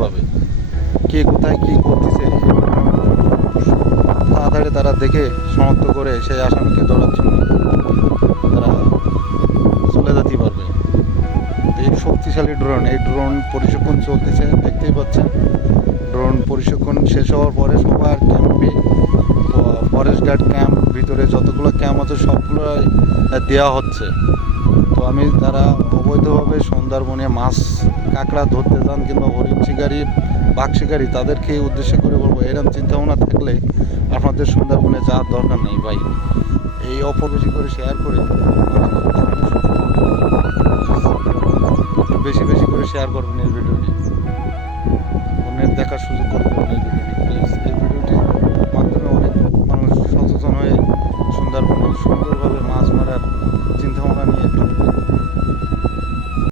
পাবে, কে কোথায় কী করতেছে তাড়াতাড়ি তারা দেখে শনাক্ত করে সেই আসামিকে ধরার জন্য তারা চলে যেতে পারবে। এই শক্তিশালী ড্রোন, এই ড্রোন প্রশিক্ষণ চলতেছে দেখতেই পাচ্ছেন। ড্রোন প্রশিক্ষণ শেষ হওয়ার পরে সবার ক্যাম্পে, ফরেস্ট গার্ড ক্যাম্প ভিতরে যতগুলো ক্যাম্প আছে সবগুলো দেওয়া হচ্ছে। তো আমি যারা অবৈধভাবে সুন্দরবনে মাছ কাঁকড়া ধরতে যান কিংবা হরিণ শিকারি, বাঘ শিকারি, তাদেরকে উদ্দেশ্য করে বলবো, এরকম চিন্তাভাবনা থাকলে আপনাদের সুন্দরবনে যাওয়ার দরকার নেই ভাই। এই বেশি করে শেয়ার করে বেশি বেশি করে শেয়ার করবেন এই ভিডিওটি, অন্যের দেখার সুযোগ করে দেবেন এই ভিডিওটি প্লিজ। এই ভিডিওটির মাধ্যমে অনেক মানুষ সচেতন হয়ে সুন্দরবনে সুন্দরভাবে মাছ মারার চিন্তাভাবনা নিয়ে